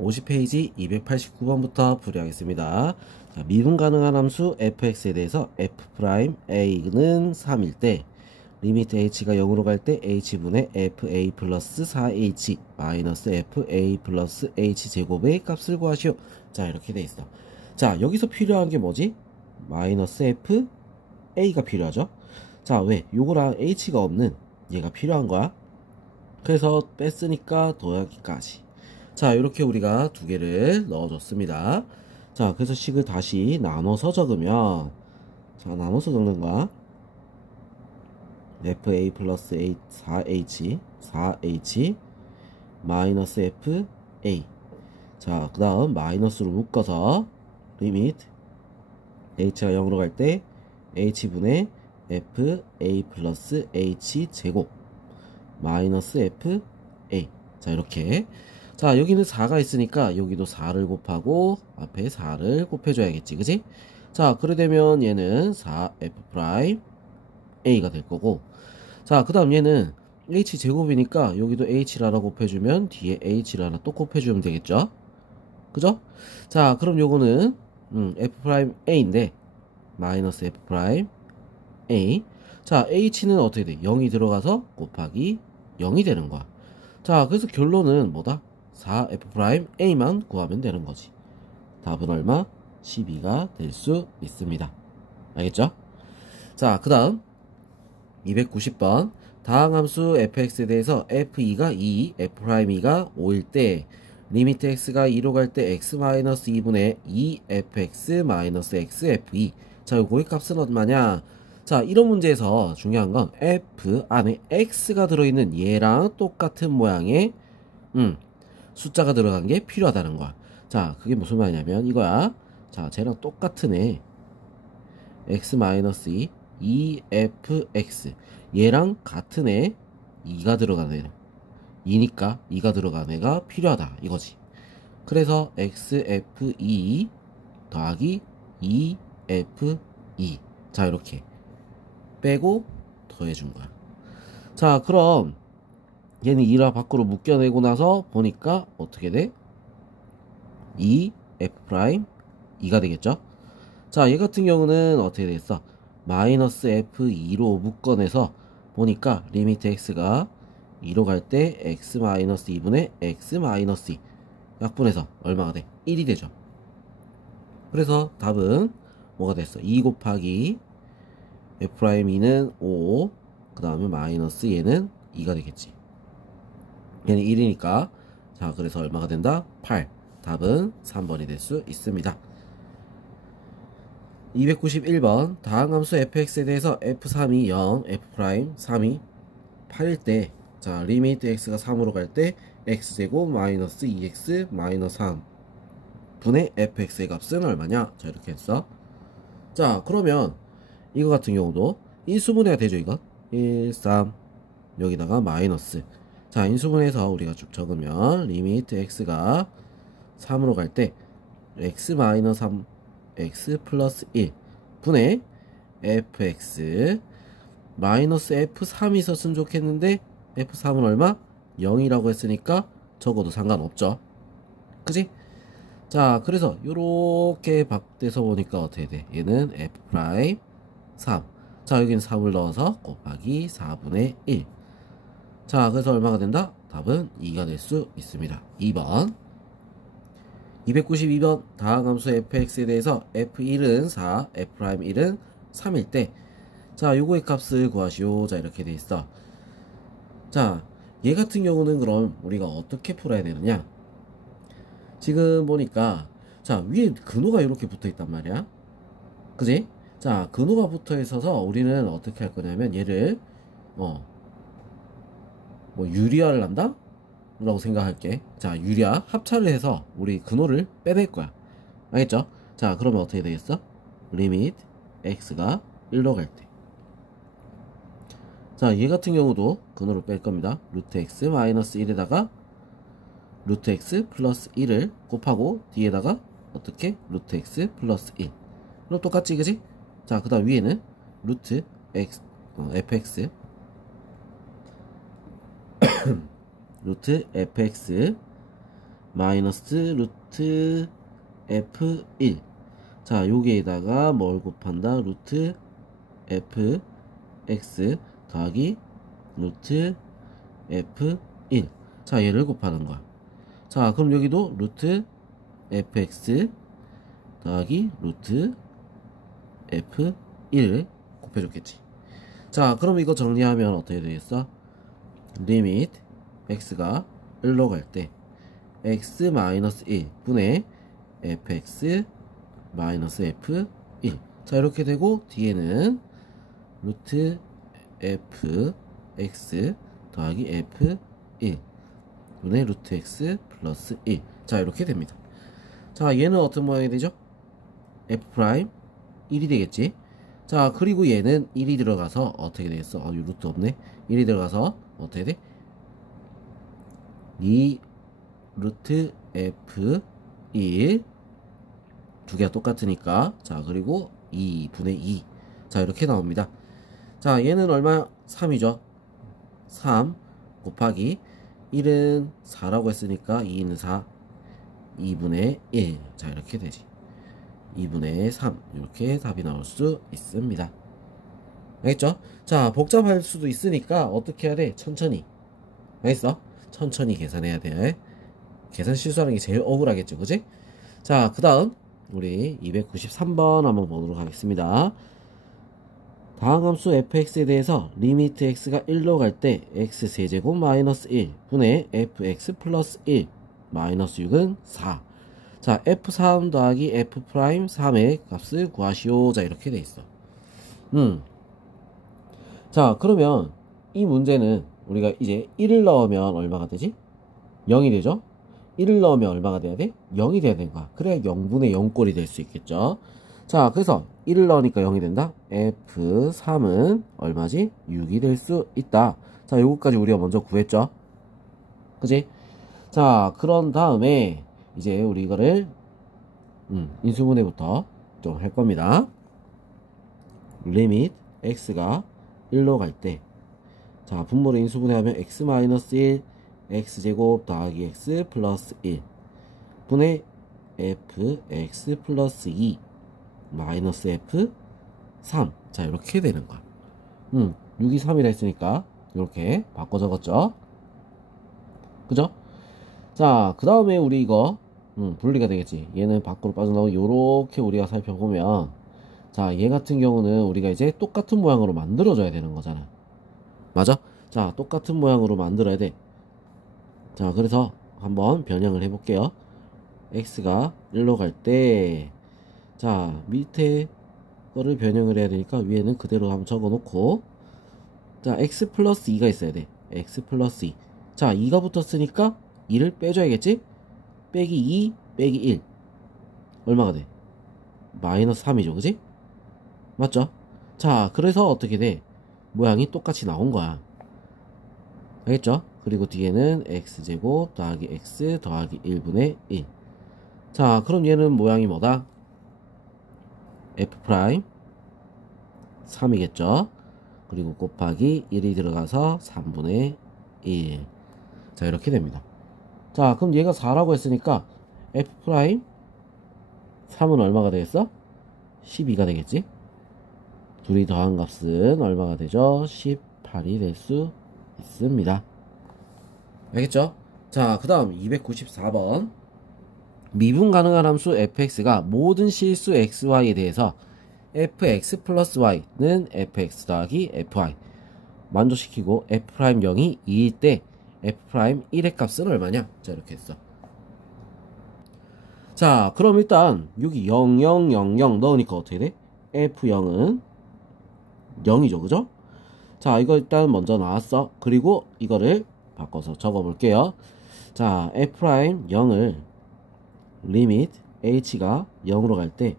50페이지 289번부터 풀이하겠습니다. 자, 미분 가능한 함수 fx에 대해서 f'a는 3일 때 리미트 h가 0으로 갈 때 h분의 fa 플러스 4h 마이너스 fa 플러스 h 제곱의 값을 구하시오. 자, 이렇게 돼 있어. 자, 여기서 필요한 게 뭐지? 마이너스 f a가 필요하죠. 자, 왜? 요거랑 h가 없는 얘가 필요한 거야. 그래서 뺐으니까 더하기까지. 자, 이렇게 우리가 두 개를 넣어줬습니다. 자, 그래서 식을 다시 나눠서 적으면, 자, 나눠서 적는 거야. fa 플러스 4h 마이너스 fa. 자, 그 다음 마이너스로 묶어서 리미트 h가 0으로 갈 때 h분의 fa 플러스 h 제곱 마이너스 fa. 자, 이렇게. 자, 여기는 4가 있으니까 여기도 4를 곱하고 앞에 4를 곱해줘야겠지, 그지? 자, 그래 되면 얘는 4f' a가 될 거고, 자, 그 다음 얘는 h 제곱이니까 여기도 h를 하나 곱해주면 뒤에 h를 하나 또 곱해주면 되겠죠? 그죠? 자, 그럼 요거는 f'a인데 마이너스 f'a. 자, h는 어떻게 돼? 0이 들어가서 곱하기 0이 되는 거야. 자, 그래서 결론은 뭐다? 4f'a만 구하면 되는 거지. 답은 얼마? 12가 될 수 있습니다. 알겠죠? 자, 그 다음 290번 다항함수 fx에 대해서 f2가 2, f'2가 5일 때 리미트 x가 2로 갈 때 x-2분의 2fx-x f2. 자, 요거의 값은 얼마냐? 자, 이런 문제에서 중요한 건 f 안에 x가 들어있는 얘랑 똑같은 모양의 숫자가 들어간 게 필요하다는 거야. 자, 그게 무슨 말이냐면 이거야. 자, 쟤랑 똑같은 애 x-2 2fx 얘랑 같은 애 2가 들어간 애 2니까 2가 들어간 애가 필요하다 이거지. 그래서 xf2 더하기 2f2. 자, 이렇게 빼고 더해준 거야. 자, 그럼 얘는 2라 밖으로 묶여내고 나서 보니까 어떻게 돼? 2f' 2가 되겠죠? 자, 얘 같은 경우는 어떻게 되겠어? 마이너스 f2로 묶어내서 보니까 리미트 x가 2로 갈 때 x-2분의 x-2 약분해서 얼마가 돼? 1이 되죠. 그래서 답은 뭐가 됐어? 2 곱하기 f'2는 5, 그 다음에 마이너스 얘는 2가 되겠지. 얘는 1이니까. 자, 그래서 얼마가 된다? 8. 답은 3번이 될 수 있습니다. 291번 다항함수 fx에 대해서 f3이 0, f'3이 8일 때, 자, 리미트 x가 3으로 갈 때 x제곱 마이너스 2x 마이너스 3 분의 fx의 값은 얼마냐? 자, 이렇게 했어. 자, 그러면 이거 같은 경우도 인수분해가 되죠. 이건 1, 3 여기다가 마이너스. 자, 인수분해해서 우리가 쭉 적으면 리미트 x가 3으로 갈 때 x 마이너스 3 x 플러스 1 분의 fx 마이너스 f3이 있었으면 좋겠는데 f3은 얼마? 0이라고 했으니까 적어도 상관없죠. 그지? 자, 그래서 요렇게 바뀌어서 보니까 어떻게 돼? 얘는 f' 3. 자, 여기는 3을 넣어서 곱하기 4분의 1. 자, 그래서 얼마가 된다? 답은 2가 될 수 있습니다. 2번 292번 다항함수 fx에 대해서 f1은 4, f'1은 3일 때, 자, 요거의 값을 구하시오. 자, 이렇게 돼 있어. 자, 얘 같은 경우는 그럼 우리가 어떻게 풀어야 되느냐? 지금 보니까 자, 위에 근호가 이렇게 붙어 있단 말이야. 그지? 자, 근호가 붙어 있어서 우리는 어떻게 할 거냐면 얘를 뭐 유리화를 한다? 라고 생각할게. 자, 유리화 합차를 해서 우리 근호를 빼낼 거야. 알겠죠? 자, 그러면 어떻게 되겠어? 리미트 x가 1로 갈 때. 자, 얘 같은 경우도 근호를 뺄 겁니다. 루트 x 마이너스 1에다가 루트 x 플러스 1을 곱하고 뒤에다가 어떻게? 루트 x 플러스 1. 그럼 똑같지, 그지? 자, 그 다음 위에는 루트 x fx 루트 fx 마이너스 루트 F1. 자, 여기에다가 뭘 곱한다? 루트 Fx 더하기 루트 F1. 자, 얘를 곱하는 거야. 자, 그럼 여기도 루트 Fx 더하기 루트 F1을 곱해줬겠지. 자, 그럼 이거 정리하면 어떻게 되겠어? 리밋 x가 1로 갈 때 x-1 분의 fx -f1. 자, 이렇게 되고 뒤에는 루트 fx 더하기 f1 분의 루트 x 플러스 1. 자, 이렇게 됩니다. 자, 얘는 어떤 모양이 되죠? f 프라임 1이 되겠지. 자, 그리고 얘는 1이 들어가서 어떻게 되겠어? 이 루트 없네. 1이 들어가서 어떻게 돼? 2 루트 f1 두 개가 똑같으니까. 자, 그리고 2분의 2. 자, 이렇게 나옵니다. 자, 얘는 얼마? 3이죠. 3 곱하기 1은 4라고 했으니까 2는 4, 2분의 1. 자, 이렇게 되지. 2분의 3. 이렇게 답이 나올 수 있습니다. 알겠죠? 자, 복잡할 수도 있으니까 어떻게 해야 돼? 천천히. 알겠어? 천천히 계산해야 돼. 계산 실수하는 게 제일 억울하겠죠, 그지? 자, 그 다음 우리 293번 한번 보도록 하겠습니다. 다음 함수 fx에 대해서 리미트 x가 1로 갈 때 x세제곱 마이너스 1 분의 fx 플러스 1 마이너스 6은 4. 자, f3 더하기 f 프라임 3의 값을 구하시오. 자, 이렇게 돼 있어. 자, 그러면 이 문제는 우리가 이제 1을 넣으면 얼마가 되지? 0이 되죠? 1을 넣으면 얼마가 돼야 돼? 0이 돼야 되는 거야. 그래야 0분의 0꼴이 될 수 있겠죠. 자, 그래서 1을 넣으니까 0이 된다. f3은 얼마지? 6이 될 수 있다. 자, 요거까지 우리가 먼저 구했죠. 그지? 자, 그런 다음에 이제 우리 이거를 인수분해부터 좀 할 겁니다. 리밋 x가 1로 갈 때, 자, 분모를 인수분해하면 x-1 x제곱 더하기 x 플러스 1 분의 fx 플러스 2 마이너스 f3. 자, 이렇게 되는 거야. 6이 3이라 했으니까 이렇게 바꿔 적었죠. 그죠? 자, 그 다음에 우리 이거 분리가 되겠지. 얘는 밖으로 빠져나오고 요렇게 우리가 살펴보면, 자, 얘 같은 경우는 우리가 이제 똑같은 모양으로 만들어줘야 되는 거잖아. 맞아? 자, 똑같은 모양으로 만들어야 돼. 자, 그래서 한번 변형을 해볼게요. x가 1로 갈 때, 자, 밑에 거를 변형을 해야 되니까 위에는 그대로 한번 적어놓고, 자, x 플러스 2가 있어야 돼. x 플러스 2. 자, 2가 붙었으니까 2를 빼줘야겠지? 빼기 2 빼기 1 얼마가 돼? 마이너스 3이죠, 그지? 맞죠? 자, 그래서 어떻게 돼? 모양이 똑같이 나온 거야. 알겠죠? 그리고 뒤에는 x제곱 더하기 x 더하기 1분의 1. 자, 그럼 얘는 모양이 뭐다? f 프라임 3이겠죠? 그리고 곱하기 1이 들어가서 3분의 1. 자, 이렇게 됩니다. 자, 그럼 얘가 4라고 했으니까 f 프라임 3은 얼마가 되겠어? 12가 되겠지? 둘이 더한 값은 얼마가 되죠? 18이 될 수 있습니다. 알겠죠? 자, 그 다음 294번. 미분 가능한 함수 fx가 모든 실수 xy에 대해서 fx 플러스 y는 fx 더하기 fy 만족시키고 f'0이 2일 때 f'1의 값은 얼마냐? 자, 이렇게 했어. 자, 그럼 일단 여기 0, 0, 0, 0 넣으니까 어떻게 돼? f0은 0이죠, 그죠? 자, 이거 일단 먼저 나왔어. 그리고 이거를 바꿔서 적어 볼게요. 자, f'0을 리밋 h가 0으로 갈 때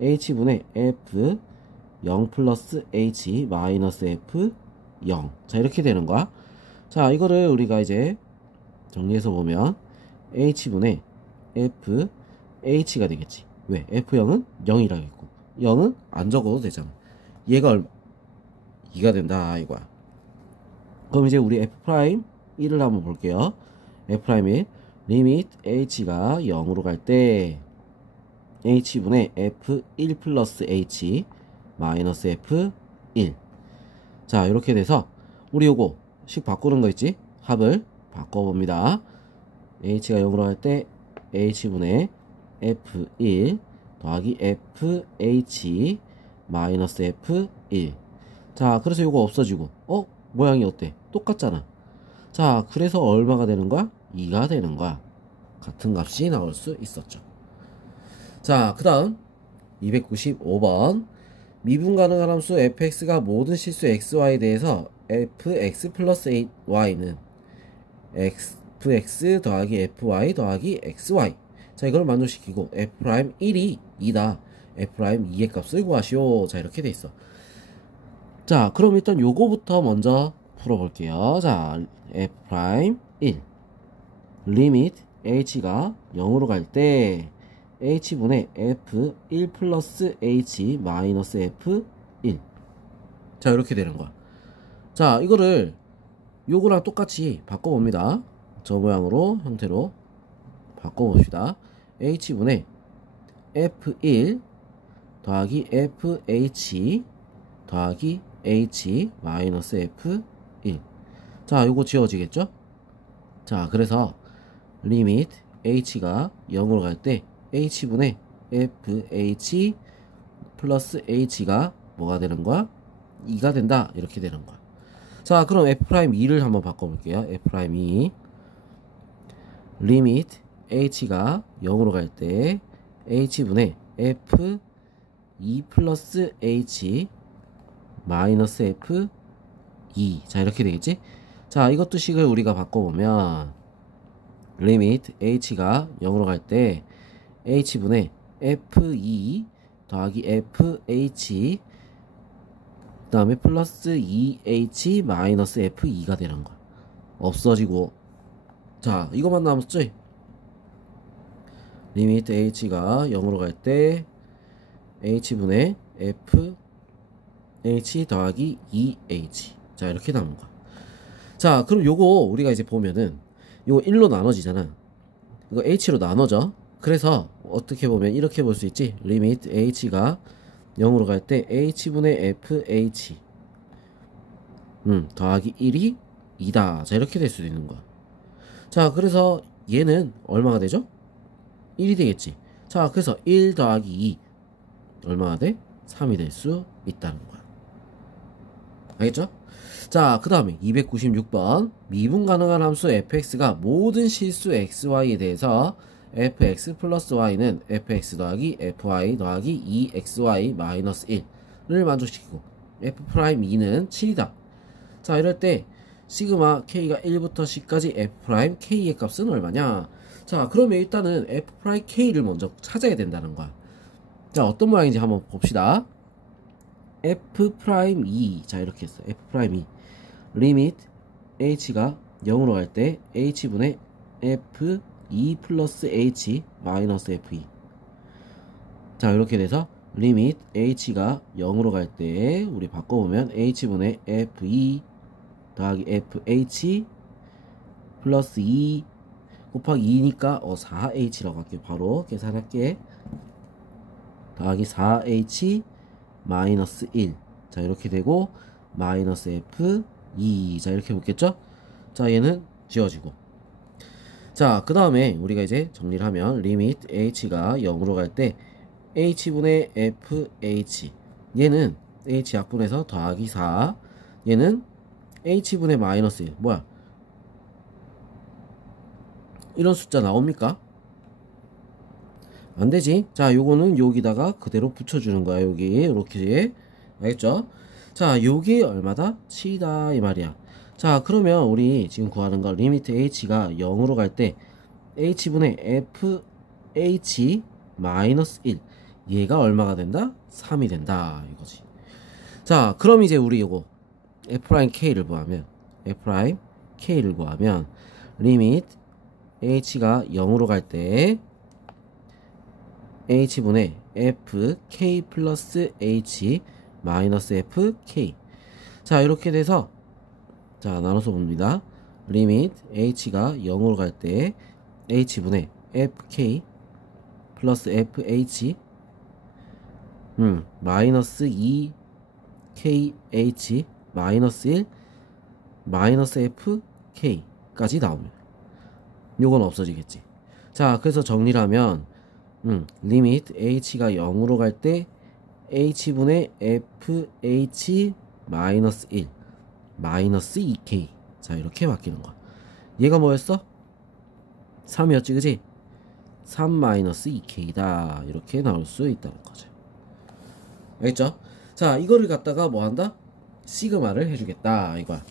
h분의 f0 플러스 h 마이너스 f0. 자, 이렇게 되는 거야. 자, 이거를 우리가 이제 정리해서 보면 h분의 f h가 되겠지. 왜? f0은 0이라겠고 0은 안 적어도 되잖아. 얘가 2가 된다 이거야. 그럼 이제 우리 f'1을 한번 볼게요. f'1 리밋 h가 0으로 갈 때 h분의 f1 플러스 h 마이너스 f1. 자, 이렇게 돼서 우리 요거 식 바꾸는 거 있지? 합을 바꿔봅니다. h가 0으로 갈 때 h분의 f1 더하기 fh 마이너스 f1. 자, 그래서 요거 없어지고 모양이 어때? 똑같잖아. 자, 그래서 얼마가 되는 거야? 2가 되는 거야. 같은 값이 나올 수 있었죠. 자, 그 다음 295번 미분 가능한 함수 fx가 모든 실수 xy에 대해서 fx 플러스 8y는 fx 더하기 fy 더하기 xy. 자, 이걸 만족시키고 f'1이 2다. f'2의 값을 구하시오. 자, 이렇게 돼 있어. 자, 그럼 일단 요거부터 먼저 풀어볼게요. 자, f'1 리밋 h가 0으로 갈 때 h분의 f1 플러스 h 마이너스 f1. 자, 이렇게 되는 거야. 자, 이거를 요거랑 똑같이 바꿔봅니다. 저 모양으로 형태로 바꿔봅시다. h분의 f1 더하기 fh 더하기 h 마이너스 f1. 자, 요거 지워지겠죠? 자, 그래서 리밋 h가 0으로 갈 때 h분의 fh 플러스 h가 뭐가 되는 거야? 2가 된다. 이렇게 되는 거야. 자, 그럼 f'2를 한번 바꿔볼게요. f'2 리밋 h가 0으로 갈 때 h분의 f2 플러스 h 마이너스 f2. 자, 이렇게 되겠지? 자, 이것도 식을 우리가 바꿔보면 리밋 h가 0으로 갈 때 h분의 f2 더하기 fh 그 다음에 플러스 2h 마이너스 f2가 되는 거야. 없어지고. 자, 이거만 남았지? 리밋 h가 0으로 갈 때 h분의 fh 더하기 2h. 자, 이렇게 남은 거야. 자, 그럼 요거 우리가 이제 보면은 요거 1로 나눠지잖아. 이거 h로 나눠져. 그래서 어떻게 보면 이렇게 볼 수 있지. 리밋 h가 0으로 갈 때 h분의 fh 더하기 1이 2다. 자, 이렇게 될 수도 있는 거야. 자, 그래서 얘는 얼마가 되죠? 1이 되겠지. 자, 그래서 1 더하기 2 얼마가 돼? 3이 될 수 있다는 거야. 알겠죠? 자, 그 다음에 296번 미분 가능한 함수 fx가 모든 실수 xy에 대해서 fx 플러스 y는 fx 더하기 fy 더하기 2xy 마이너스 1을 만족시키고 f'2는 7이다. 자, 이럴 때 시그마 k가 1부터 10까지 f'k의 값은 얼마냐? 자, 그러면 일단은 f'k를 먼저 찾아야 된다는 거야. 자, 어떤 모양인지 한번 봅시다. f'2. 자, 이렇게 했어. f'2 리밋 h가 0으로 갈 때 h분의 f2 플러스 h 마이너스 f2. 자, 이렇게 돼서 리밋 h가 0으로 갈 때 우리 바꿔보면 h분의 f2 더하기 fh 플러스 2 곱하기 2니까 4h라고 할게요. 바로 계산할게. 더하기 4h 마이너스 1. 자, 이렇게 되고 마이너스 f2. 자, 이렇게 붙겠죠? 자, 얘는 지워지고. 자, 그 다음에 우리가 이제 정리를 하면 리밋 h가 0으로 갈 때 h분의 fh 얘는 h 약분해서 더하기 4 얘는 h분의 마이너스 1 뭐야? 이런 숫자 나옵니까? 안되지? 자, 요거는 여기다가 그대로 붙여주는 거야. 여기 이렇게. 알겠죠? 자, 요게 얼마다? 7이다 이 말이야. 자, 그러면 우리 지금 구하는 거 리미트 h가 0으로 갈 때 h분의 fh 마이너스 1 얘가 얼마가 된다? 3이 된다 이거지. 자, 그럼 이제 우리 요거 f'k를 구하면 f'k를 구하면 리미트 h가 0으로 갈 때 h분의 fk 플러스 h 마이너스 fk. 자, 이렇게 돼서 자, 나눠서 봅니다. 리밋 h가 0으로 갈 때 h분의 fk 플러스 fh 마이너스 2kh 마이너스 1 마이너스 fk까지 나옵니다. 요건 없어지겠지. 자, 그래서 정리를 하면 리미트 h가 0으로 갈 때 h분의 fh 마이너스 1 마이너스 2k. 자, 이렇게 바뀌는 거야. 얘가 뭐였어? 3이었지, 그지? 3 마이너스 2k다. 이렇게 나올 수 있다는 거죠. 알겠죠? 자, 이거를 갖다가 뭐 한다? 시그마를 해주겠다, 이거야.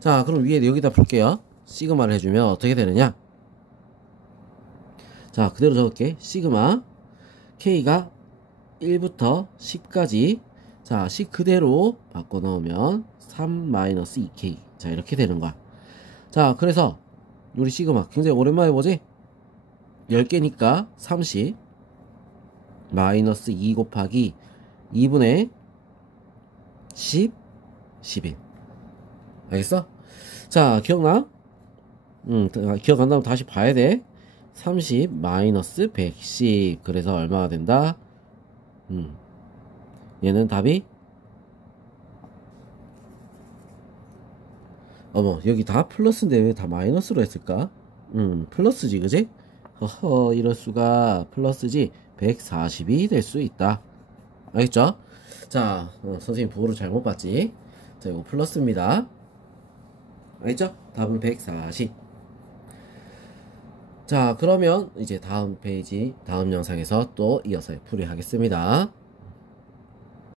자, 그럼 위에 여기다 볼게요. 시그마를 해주면 어떻게 되느냐? 자, 그대로 적을게. 시그마 k가 1부터 10까지. 자, 10 그대로 바꿔 넣으면 3-2k. 자, 이렇게 되는 거야. 자, 그래서 우리 시그마 굉장히 오랜만에 보지? 10개니까 30 마이너스 2 곱하기 2분의 10 11. 알겠어? 자, 기억나? 기억 안 나면 다시 봐야 돼. 30 마이너스 110. 그래서 얼마가 된다? 얘는 답이 어머, 여기 다 플러스인데 왜 다 마이너스로 했을까? 플러스지, 그지? 허허, 이럴 수가. 플러스지. 140이 될 수 있다. 알겠죠? 자, 선생님 보호를 잘못 봤지? 자, 이거 플러스입니다. 알겠죠? 답은 140. 자, 그러면 이제 다음 페이지, 다음 영상에서 또 이어서 풀이하겠습니다.